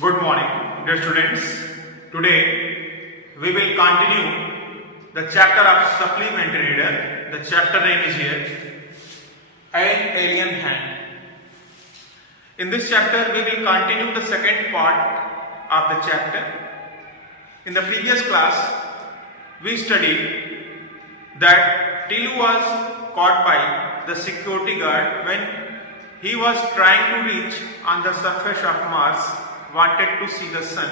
Good morning, dear students. Today we will continue the chapter of supplementary reader. The chapter name is here, An Alien Hand. In this chapter we will continue the second part of the chapter. In the previous class we studied that Tilu was caught by the security guard when he was trying to reach on the surface of Mars, wanted to see the sun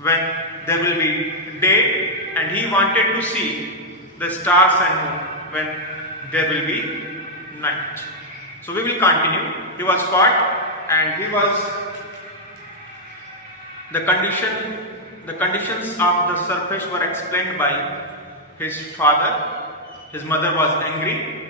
when there will be day, and he wanted to see the stars and moon when there will be night. So we will continue. He was caught and he was the conditions of the surface were explained by his father. His mother was angry,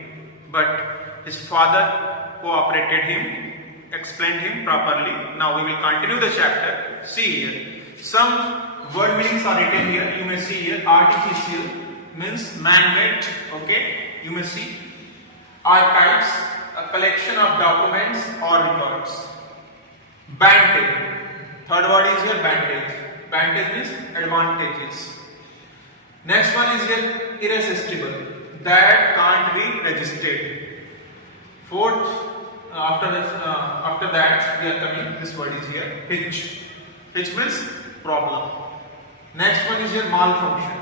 but his father cooperated him, explained him properly. Now we will continue the chapter. See here, some word meanings are written here. You may see here, artificial means man-made. Okay, you may see. Archives, a collection of documents or records. Vantage, third word is here, vantage. Vantage means advantages. Next one is here, irresistible, that can't be resisted. Fourth, after that we are coming, this word is here, hitch. Hitch means problem. Next one is here, malfunction,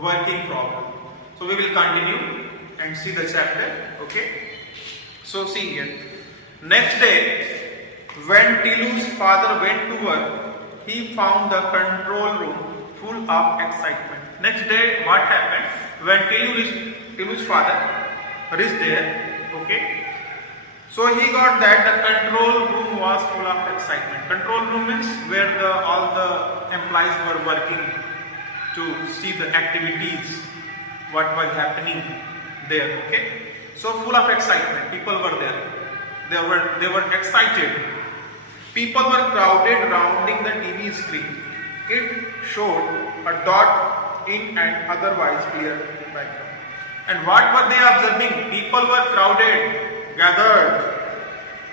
working problem. So we will continue and see the chapter. Okay. So see here. Next day, when Tilu's father went to work, he found the control room full of excitement. Next day, what happened? When Tilu's father reached there, okay, so he got that the control room was full of excitement. Control room means where all the employees were working to see the activities, what was happening there. Okay, so full of excitement. People were there. They were excited. People were crowded surrounding the TV screen. It showed a dot in an otherwise clear background. And what were they observing? People were crowded, gathered.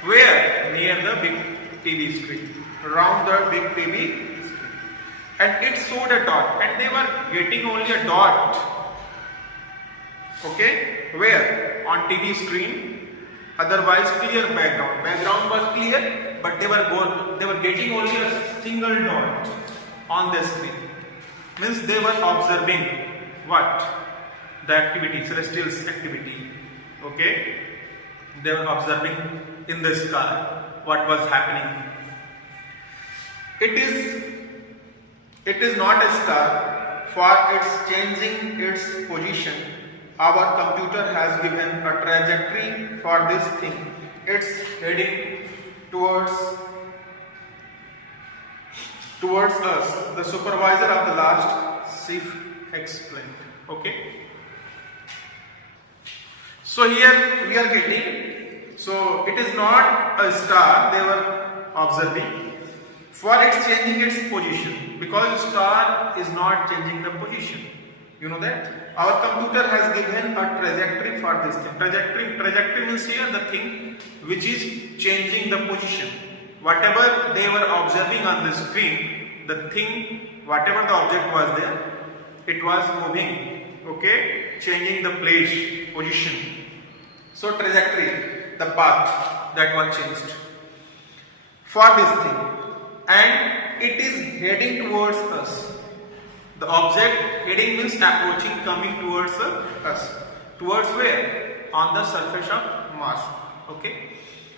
Where? Near the big TV screen. Around the big TV screen. And it showed a dot. And they were getting only a dot. Okay? Where? On TV screen. Otherwise clear background. Background was clear, but they were getting only a single dot on the screen. Means they were observing what? The activity, celestial's activity. Okay? They were observing in the sky what was happening. It is not a star, for it's changing its position. Our computer has given a trajectory for this thing. It's heading towards us. The supervisor of the last shift explained. Okay. So here we are getting, so it is not a star they were observing, for it's changing its position, because star is not changing the position. You know that? Our computer has given a trajectory for this thing. Trajectory means here the thing which is changing the position. Whatever they were observing on the screen, the thing, whatever the object was there, it was moving. Okay? Changing the place, position. So trajectory, the path that was changed for this thing, and it is heading towards us. The object heading means approaching, coming towards us. Towards where? On the surface of Mars. Okay.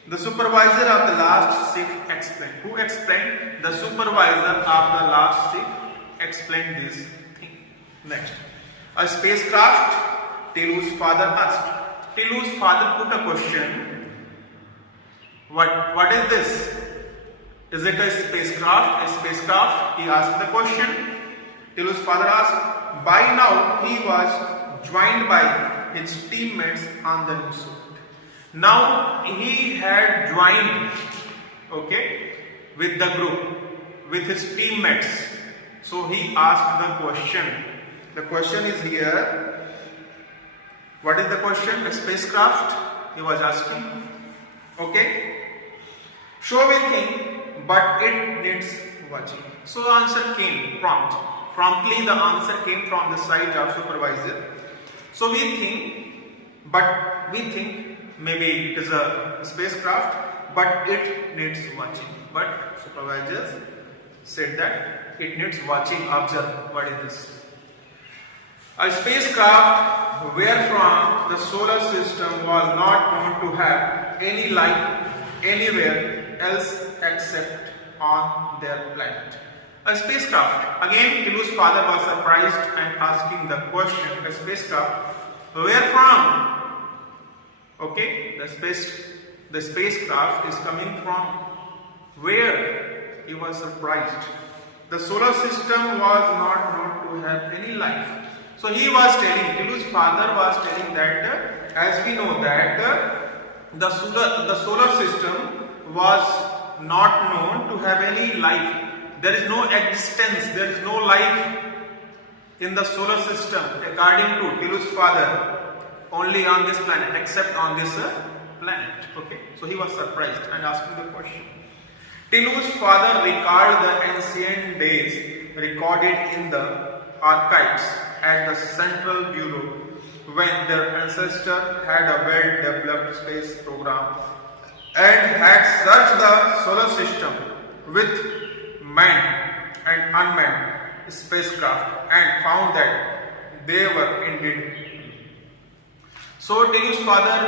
The supervisor of the last shift explained. Who explained? The supervisor of the last shift explained this thing. Next, a spacecraft. Tilu's father asked. Tilu's father put a question. What is this? Is it a spacecraft? A spacecraft? He asked the question. Tilu's father asked. By now he was joined by his teammates on the new suit. Now he had joined, okay, with the group, with his teammates. So he asked the question. The question is here. What is the question? A spacecraft, he was asking. Okay. So we think but it needs watching. So the answer came promptly the answer came from the side of supervisor. So we think maybe it is a spacecraft, but it needs watching. But supervisors said that it needs watching. Observe, what is this? A spacecraft wherefrom the solar system was not known to have any life anywhere else except on their planet. A spacecraft. Again, Tilu's father was surprised and asking the question, a spacecraft, where from? Okay, the spacecraft is coming from where? He was surprised. The solar system was not known to have any life. So he was telling, Tilu's father was telling that as we know that the solar system was not known to have any life. There is no existence, there is no life in the solar system according to Tilu's father, only on this planet, except on this planet. Okay, so he was surprised and asking the question. Tilu's father recalled the ancient days recorded in the archives at the Central Bureau when their ancestor had a well-developed space program and had searched the solar system with manned and unmanned spacecraft and found that they were indeed. So Tilu's father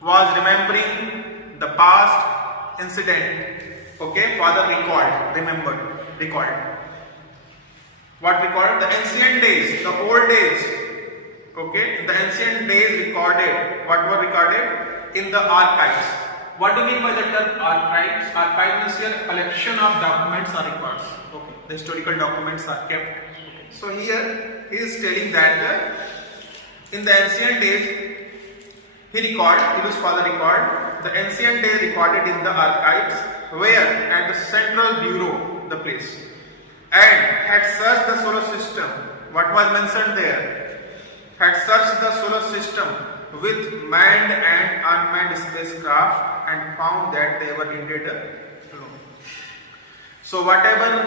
was remembering the past incident. Okay, father recalled. What recalled? The ancient days, the old days. Okay, the ancient days recorded. What were recorded? In the archives. What do you mean by the term archives? Archive means here collection of documents or records. Okay, the historical documents are kept. Okay. So here he is telling that in the ancient days, Tilu's father recalled the ancient days recorded in the archives, where at the Central Bureau, the place, and had searched the solar system. What was mentioned there? Had searched the solar system with manned and unmanned spacecraft and found that they were indeed alone. So whatever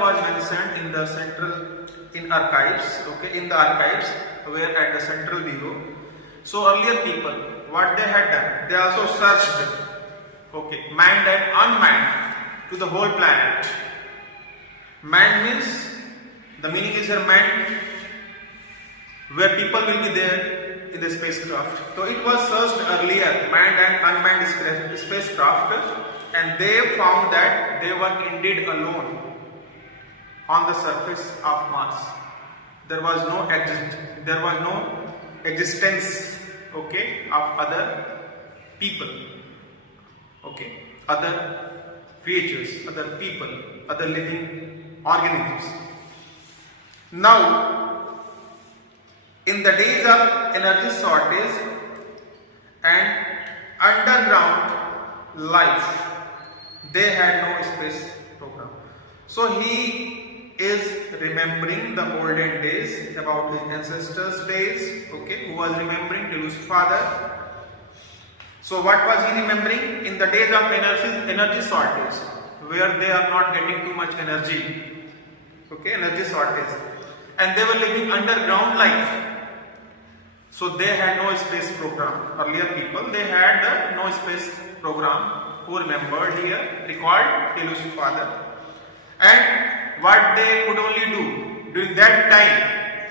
was mentioned in the archives, okay, in the archives where at the Central Bureau. So earlier people, what they had done, they also searched, okay, manned and unmanned to the whole planet. Manned means, the meaning is here manned, where people will be there in the spacecraft. So it was searched earlier, manned and unmanned spacecraft, and they found that they were indeed alone on the surface of Mars. There was no existence, okay, of other people, okay, other creatures, other people, other living organisms. Now, in the days of energy shortage and underground life, they had no space program. So he is remembering the olden days, about his ancestors' days, okay, who was remembering Tilu's father. So what was he remembering? In the days of energy shortage, where they are not getting too much energy, okay, energy shortage, and they were living underground life. So they had no space program. Earlier people, they had no space program. Who remembered here, recalled Tilu's father. And what they could only do during that time,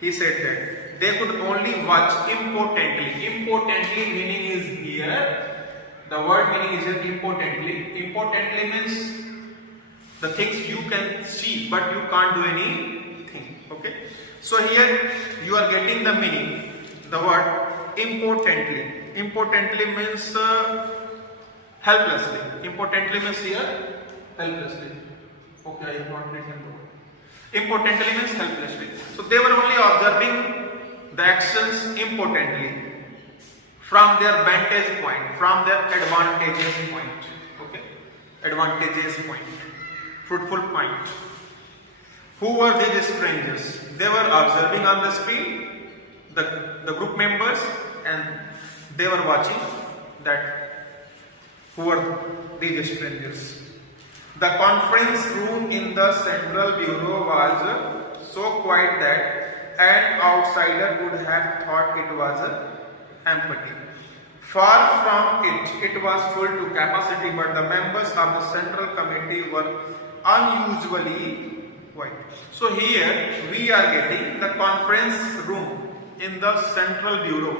he said that they could only watch impotently. Impotently meaning is here, the word meaning is here impotently. Impotently means the things you can see but you can't do anything. Okay. So here you are getting the meaning, the word impotently. Impotently means helplessly. Impotently means here helplessly. Okay, I have not written the word. Impotently means helplessly. So they were only observing the actions impotently from their vantage point, from their advantageous point. Okay, advantageous point, fruitful point. Who were these strangers? They were observing on the screen, the group members, and they were watching that Who are these strangers? The conference room in the Central Bureau was so quiet that an outsider would have thought it was empty. Far from it, it was full to capacity, but the members of the Central Committee were unusually quiet. So here we are getting the conference room in the Central Bureau.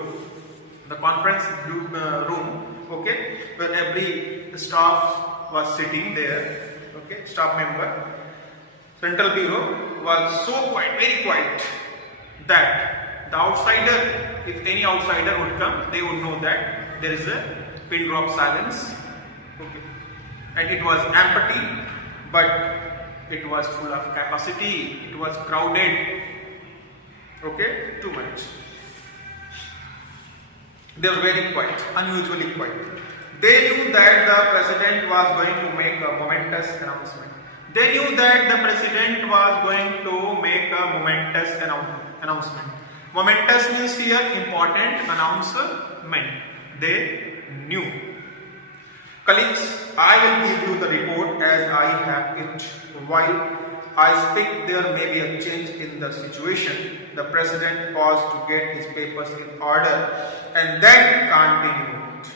The conference room, okay, where every staff was sitting there, okay, staff member. Central Bureau was so quiet, very quiet, that the outsider, if any outsider would come, they would know that there is a pin drop silence, okay, and it was empty, but it was full of capacity, it was crowded, okay, too much. They were very quiet, unusually quiet. They knew that the president was going to make a momentous announcement. They knew that the president was going to make a momentous announcement. Momentous means here important announcement. They knew. Colleagues, I will give you the report as I have it. While I speak, there may be a change in the situation. The president paused to get his papers in order and then continued.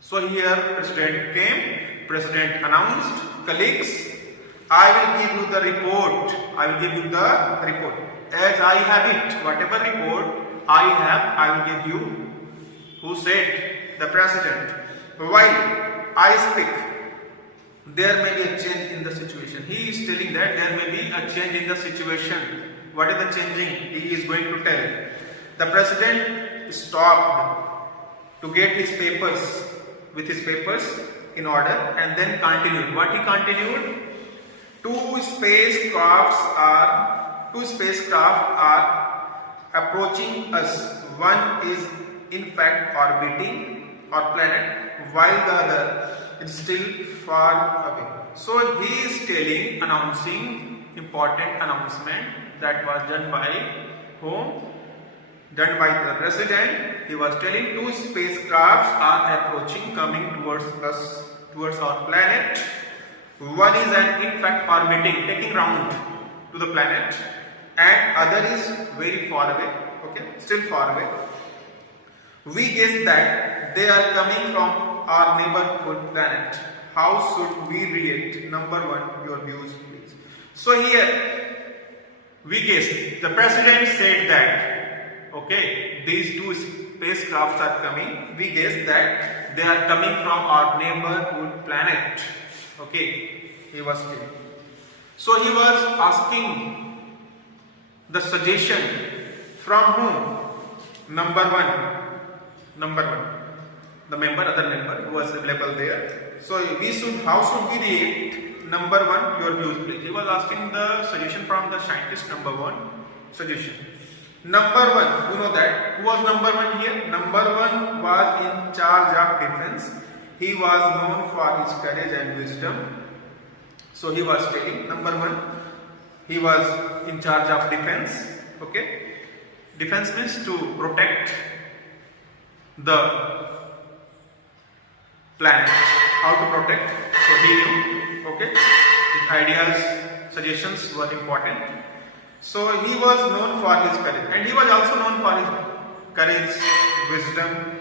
So here president came, president announced, colleagues, I will give you the report. I will give you the report. As I have it, whatever report I have, I will give you. Who said? The president. While I speak, there may be a change in the situation. He is telling that there may be a change in the situation. What is the changing? He is going to tell. The president stopped to get his papers, with his papers in order, and then continued. What he continued? Two spacecraft are approaching us. One is in fact orbiting our planet, while the other is still far away. So he is telling, announcing important announcement that was done by whom? Done by the president. He was telling two spacecrafts are approaching, coming towards us, towards our planet. One is in fact orbiting, taking round to the planet, and other is very far away, okay, still far away. We guess that they are coming from our neighborhood planet. How should we react? Number one, your views please. So here we guess, the president said that, okay, these two spacecrafts are coming. We guess that they are coming from our neighborhood planet. Okay, he was telling. So he was asking the suggestion from whom? Number one, the member, other member who was available there. So how should we react? Number one, your views please. He was asking the suggestion from the scientist. Number one, suggestion. Number one, you know that. Who was number one here? Number one was in charge of defense. He was known for his courage and wisdom. So he was telling, number one, he was in charge of defense. Okay, defense means to protect the planet. How to protect? So he knew. Okay, his ideas, suggestions were important. So he was known for his courage, and he was also known for his courage, wisdom.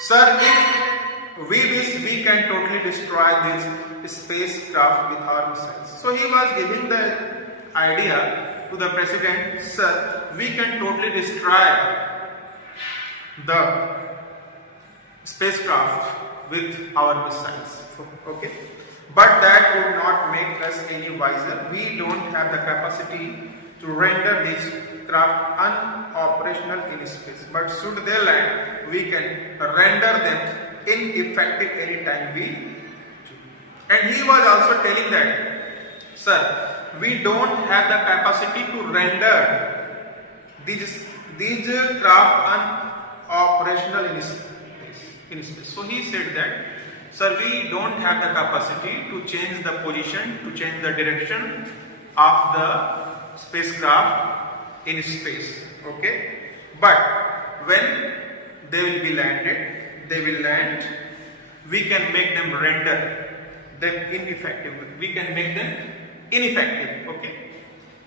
Sir, if we wish, we can totally destroy this spacecraft with our missiles. So he was giving the idea to the president, sir, we can totally destroy the spacecraft with our missiles. Okay, but that would not make us any wiser. We don't have the capacity to render these craft unoperational in space. But should they land, we can render them ineffective anytime we choose. And he was also telling that, sir, we don't have the capacity to render these craft unoperational in space. So he said that, sir, we don't have the capacity to change the position, to change the direction of the spacecraft in space. Okay, but when they will be landed, they will land we can make them render them ineffective. We can make them ineffective. Okay,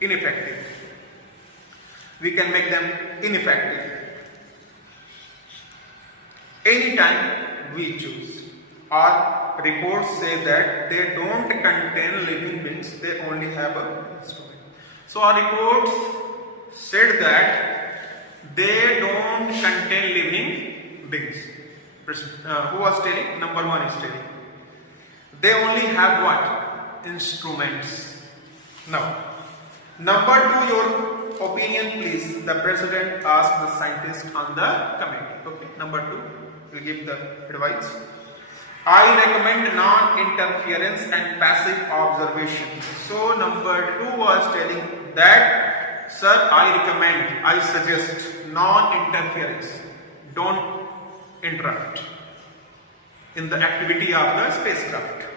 ineffective. We can make them ineffective anytime we choose. Our reports say that they don't contain living beings, they only have a instrument. So our reports said that they don't contain living beings. Who was telling? Number one is telling. They only have what? Instruments. Now, number two, your opinion please. The president asked the scientist on the committee. Okay, number two, we'll give the advice. I recommend non-interference and passive observation. So number two was telling that, sir, I recommend, I suggest non-interference. Don't interrupt in the activity of the spacecraft.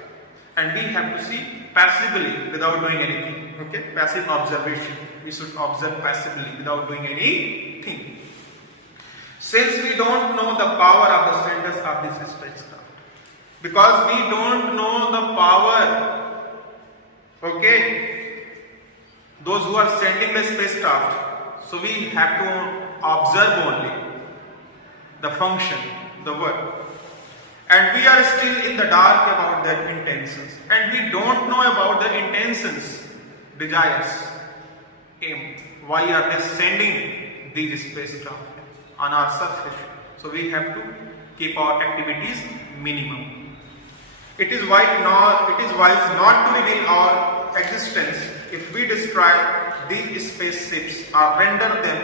And we have to see passively without doing anything. Okay, passive observation. We should observe passively without doing anything. Since we don't know the power of the senders of this spacecraft, because we don't know the power, okay, those who are sending the spacecraft, so we have to observe only the function, the work. And we are still in the dark about their intentions. And we don't know about their intentions, desires, aim. Why are they sending these spacecraft on our surface? So we have to keep our activities minimum. It is wise not to reveal our existence if we destroy these spaceships or render them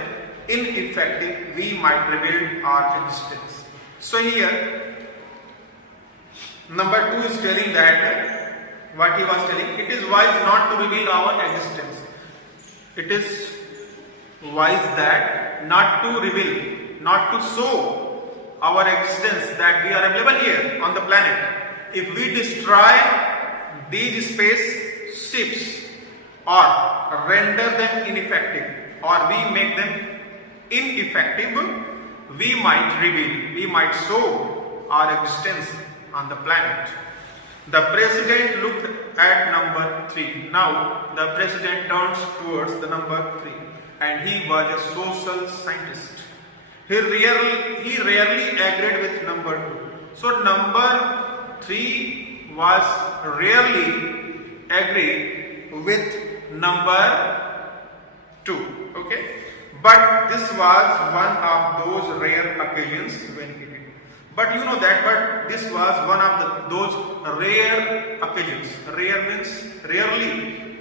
ineffective. We might reveal our existence. So here, number two is telling that what he was telling. It is wise not to reveal our existence. It is wise that not to reveal, not to show our existence, that we are available here on the planet. If we destroy these spaceships or render them ineffective or we make them ineffective, we might reveal, we might show our existence on the planet. The president looked at number 3. Now the president turns towards the number 3 and he was a social scientist. He rarely agreed with number 2. So number 3 was rarely agree with number 2. Okay, but this was one of those rare occasions when he did. But you know that, but this was one of those rare occasions. Rare means rarely,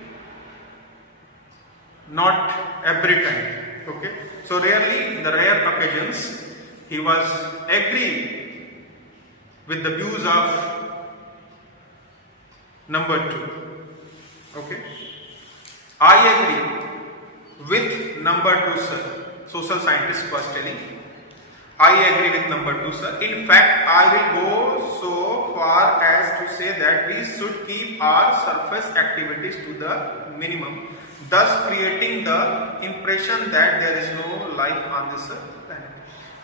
not every time. Okay, so rarely, in the rare occasions, he was agree with the views of number 2. Okay, I agree with number 2, sir. Social scientist was telling. I agree with number 2, sir. In fact, I will go so far as to say that we should keep our surface activities to the minimum, thus creating the impression that there is no life on this planet.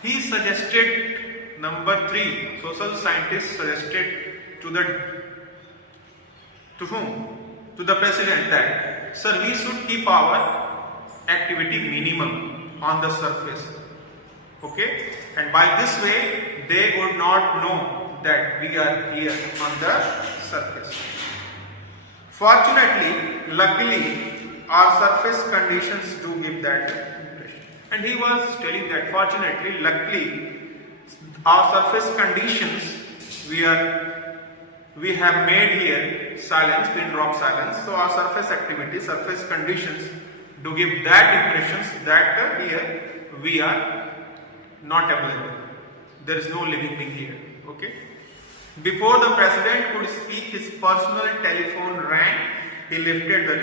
He suggested, number 3, social scientist suggested to whom? To the president that, sir, we should keep our activity minimum on the surface. Okay, and by this way they would not know that we are here on the surface. Fortunately, luckily, our surface conditions do give that impression. And he was telling that fortunately, luckily, our surface conditions we have made here silence, pin drop silence. So our surface activity, surface conditions do give that impressions that here we are not available. There is no living being here. Okay. Before the president could speak, his personal telephone rang. He lifted the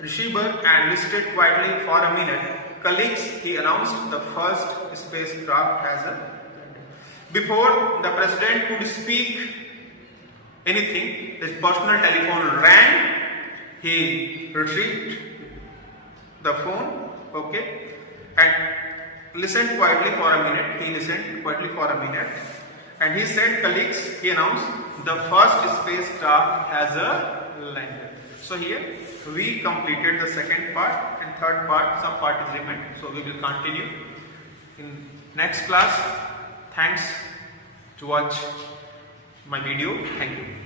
receiver and listened quietly for a minute. Colleagues, he announced, the first spacecraft has landed. Before the president could speak anything, his personal telephone rang. He retrieved the phone, okay, and listened quietly for a minute. He listened quietly for a minute And he said, colleagues, he announced, the first spacecraft has a lander. So here we completed the second part, and third part, some part is remaining. So we will continue in next class. Thanks to watch my video. Thank you.